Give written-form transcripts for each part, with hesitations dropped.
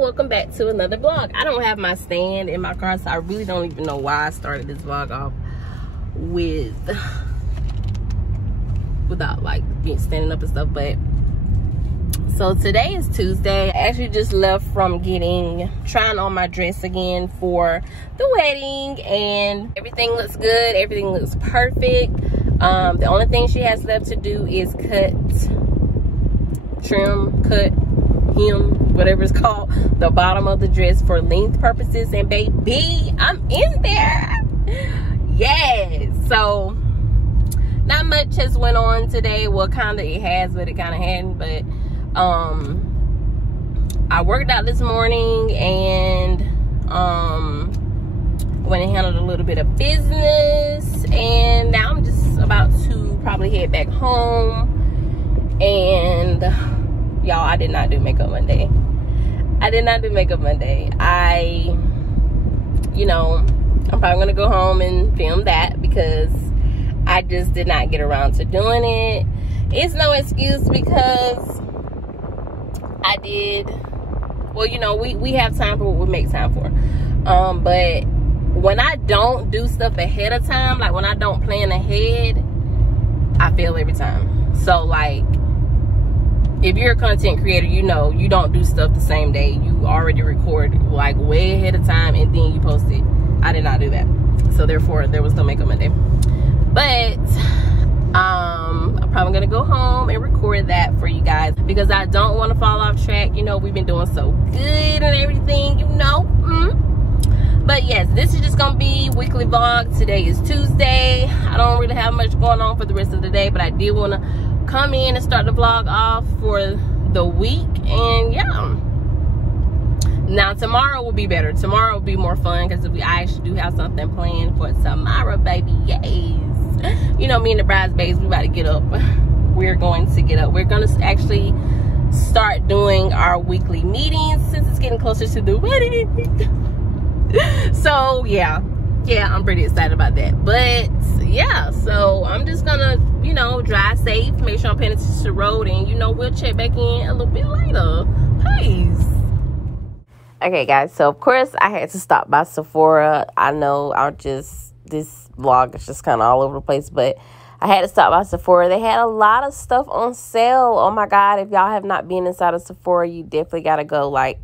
welcome back to another vlog. I don't have my stand in my car, so I really don't even know why I started this vlog off without like standing up and stuff. But so today is Tuesday. I actually just left from trying on my dress again for the wedding, and everything looks good, everything looks perfect. The only thing she has left to do is cut, hem, whatever it's called, the bottom of the dress for length purposes. And baby, I'm in there. Yes. So not much has went on today. Well, kind of it has, but it kind of hadn't. But I worked out this morning and went and handled a little bit of business, and now I'm just about to probably head back home. And y'all, I did not do makeup Monday. I'm probably gonna go home and film that because I just did not get around to doing it. It's no excuse because I did, well, we have time for what we make time for. But when I don't do stuff ahead of time, like when I don't plan ahead, I fail every time. So like, if you're a content creator, you don't do stuff the same day. You already record like way ahead of time and then you post it. I did not do that. So therefore, there was no makeup Monday. But I'm probably gonna go home and record that for you guys because I don't want to fall off track. We've been doing so good and everything, But yes, this is just gonna be weekly vlog. Today is Tuesday. I don't really have much going on for the rest of the day, but I did want to come in and start the vlog off for the week. And yeah, now tomorrow will be better. Tomorrow will be more fun because I actually do have something planned for tomorrow, baby. Yes. Me and the bridesmaids, we about to get up. We're going to get up. We're going to actually start doing our weekly meetings since it's getting closer to the wedding. So yeah, I'm pretty excited about that. But yeah, so I'm just gonna drive safe, make sure I'm paying attention to the road, and we'll check back in a little bit later. Peace. Okay guys, so of course I had to stop by Sephora. I know this vlog is just kind of all over the place, but I had to stop by Sephora. They had a lot of stuff on sale. Oh my god, if y'all have not been inside of Sephora, you definitely gotta go. Like,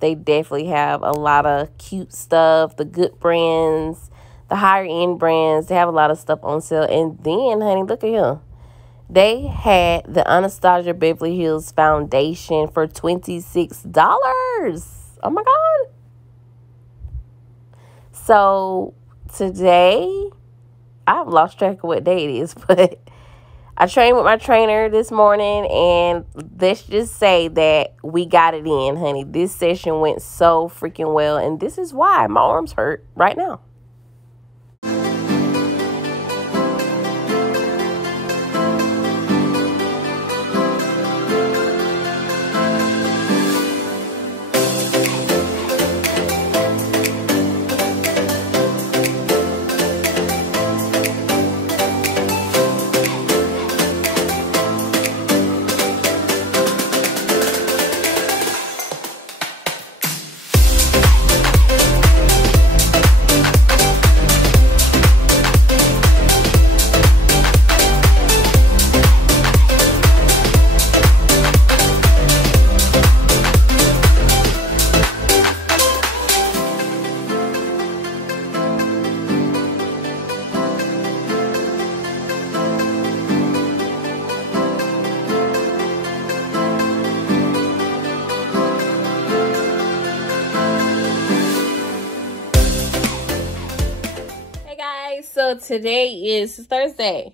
they definitely have a lot of cute stuff, the good brands, the higher end brands. They have a lot of stuff on sale. And then, honey, look at here. They had the Anastasia Beverly Hills foundation for $26. Oh my god. So today, I've lost track of what day it is, but I trained with my trainer this morning, and let's just say that we got it in, honey. This session went so freaking well, and this is why my arms hurt right now. So today is Thursday.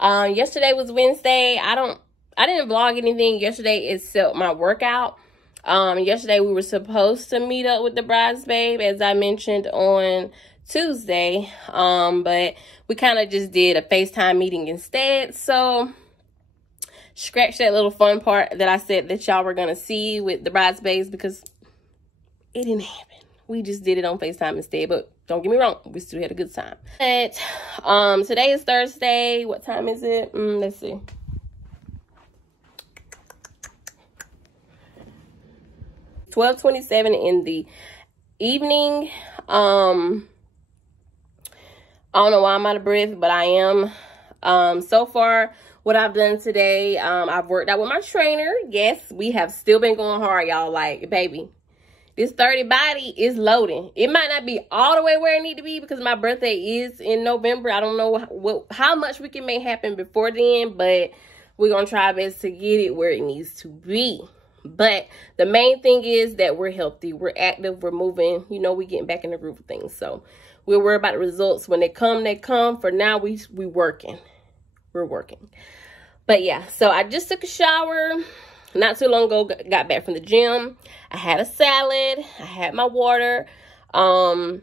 Yesterday was Wednesday. I didn't vlog anything yesterday except my workout. Yesterday we were supposed to meet up with the bridesmaid, as I mentioned on Tuesday. But we kind of just did a FaceTime meeting instead. So scratch that little fun part that I said that y'all were gonna see with the bridesmaids, because it didn't happen. We just did it on FaceTime instead. But don't get me wrong, we still had a good time. But today is Thursday. What time is it? Let's see. 12:27 in the evening. I don't know why I'm out of breath, but I am. So far, what I've done today, I've worked out with my trainer. Yes, we have still been going hard, y'all. Like, baby, this 30 body is loading. It might not be all the way where it need to be because my birthday is in November. I don't know how much we can make happen before then, but we're going to try our best to get it where it needs to be. But the main thing is that we're healthy, we're active, we're moving, you know, we getting back in the groove of things. So we'll worry about the results. When they come, they come. For now, we're working. We're working. But yeah, so I just took a shower not too long ago, got back from the gym. I had a salad, I had my water, and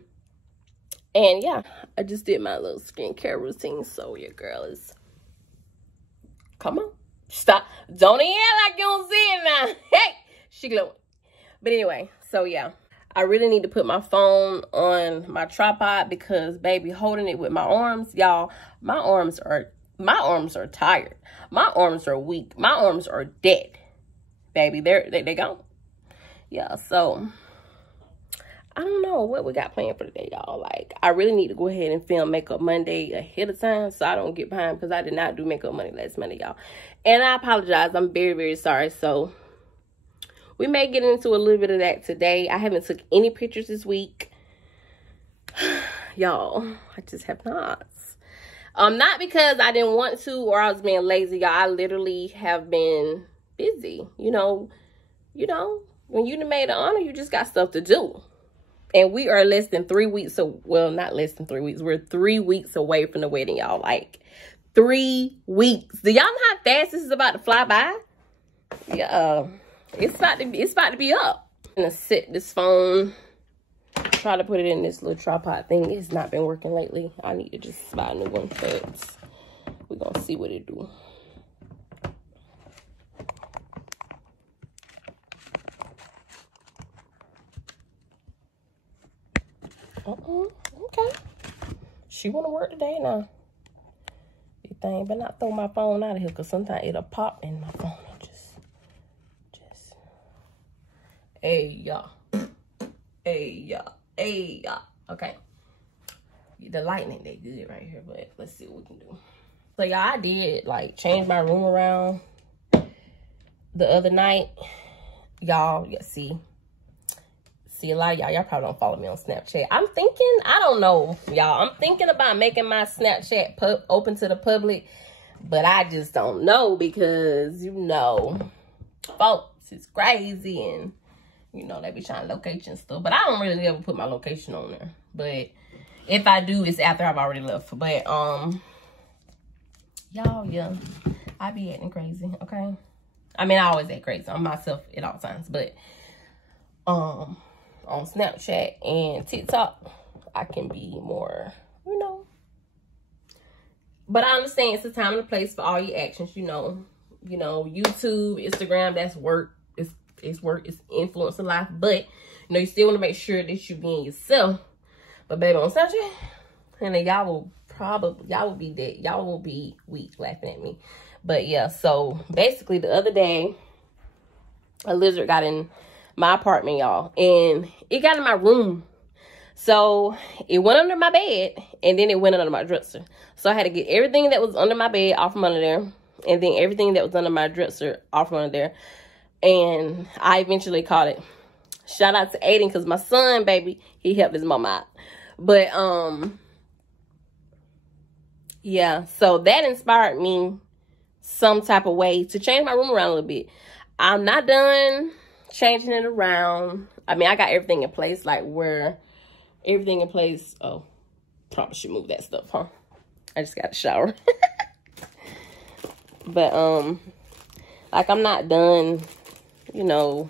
yeah, I just did my little skincare routine. So your girl is, come on, stop, don't even act like you don't see it now. Hey, she glowing. But anyway, so yeah, I really need to put my phone on my tripod because, baby, holding it with my arms, y'all, my arms are tired. My arms are weak. My arms are dead. Baby, they gone. Yeah, so I don't know what we got planned for today, y'all. Like, I really need to go ahead and film Makeup Monday ahead of time so I don't get behind, because I did not do Makeup Monday last Monday, y'all. And I apologize. I'm very, very sorry. So we may get into a little bit of that today. I haven't took any pictures this week. Y'all, I just have not. Not because I didn't want to or I was being lazy, y'all. I literally have been busy. You know, when you made an honor, you just got stuff to do. And we are less than 3 weeks, so well, not less than 3 weeks. We're 3 weeks away from the wedding, y'all. Like 3 weeks. Do y'all know how fast this is about to fly by? Yeah, it's about to be up. I'm gonna set this phone, try to put it in this little tripod thing. It's not been working lately. I need to just buy a new one, but we're gonna see what it do. Okay. She want to work today now. You think, but not throw my phone out of here, because sometimes it'll pop in my phone. Just. Hey, y'all. Hey, y'all. Hey, y'all. Okay. The lighting ain't that good right here, but let's see what we can do. So, y'all, I did, like, change my room around the other night. Y'all, see a lot of y'all probably don't follow me on Snapchat. I'm thinking, I don't know, y'all. I'm thinking about making my Snapchat open to the public, but I just don't know because, you know, folks is crazy and, you know, they be trying location stuff. But I don't really ever put my location on there. But if I do, it's after I've already left. But, y'all, yeah, I be acting crazy, okay? I mean, I always act crazy on myself at all times. But, on Snapchat and TikTok, I can be more, you know. But I understand it's a time and a place for all your actions, you know. You know, YouTube, Instagram, that's work. It's work, it's influence of life. But, you know, you still want to make sure that you being yourself. But baby, on Snapchat, and then y'all will be dead. Y'all will be weak laughing at me. But yeah, so basically the other day, a lizard got in my apartment, y'all, and it got in my room. So it went under my bed, and then it went under my dresser. So I had to get everything that was under my bed off from under there, and then everything that was under my dresser off from under there. And I eventually caught it. Shout out to Aiden, because my son, baby, he helped his mom out. But yeah, so that inspired me some type of way to change my room around a little bit. I'm not done changing it around. I mean, I got everything in place, like where everything in place. Oh, probably should move that stuff, huh? I just got a shower. But like, I'm not done, you know,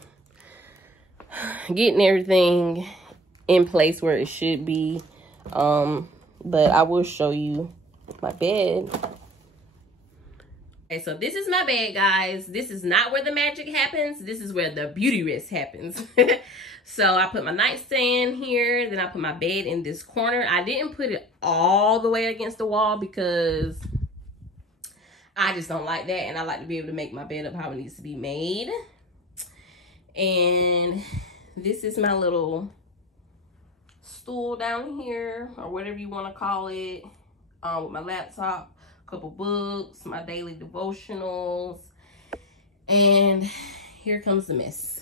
getting everything in place where it should be. But I will show you my bed. Okay, so this is my bed, guys. This is not where the magic happens. This is where the beauty rest happens. So I put my nightstand here. Then I put my bed in this corner. I didn't put it all the way against the wall because I just don't like that. And I like to be able to make my bed up how it needs to be made. And this is my little stool down here, or whatever you want to call it, with my laptop, a couple books, my daily devotionals, and here comes the mess.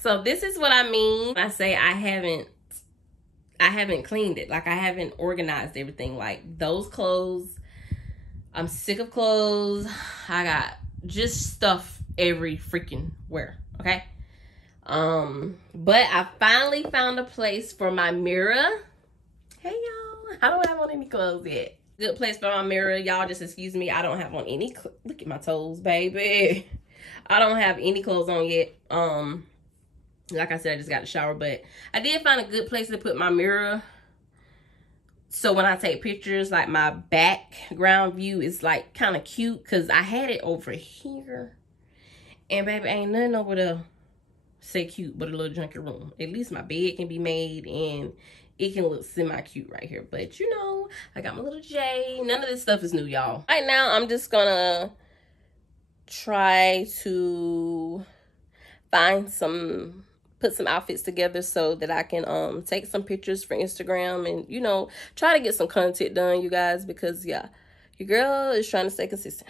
So this is what I mean when I say I haven't cleaned it. Like, I haven't organized everything. Like, those clothes, I'm sick of clothes. I got just stuff every freaking where, okay? But I finally found a place for my mirror. Hey y'all, I don't have on any clothes yet. Good place for my mirror. Y'all just excuse me. I don't have on any, look at my toes, baby. I don't have any clothes on yet. Like I said, I just got the shower, but I did find a good place to put my mirror. So when I take pictures, like, my background view is like kind of cute, because I had it over here. And baby, ain't nothing over there say cute but a little junky room. At least my bed can be made and it can look semi-cute right here. But you know, I got my little J. None of this stuff is new, y'all. Right now, I'm just gonna try to put some outfits together so that I can take some pictures for Instagram and, you know, try to get some content done, you guys, because yeah, your girl is trying to stay consistent.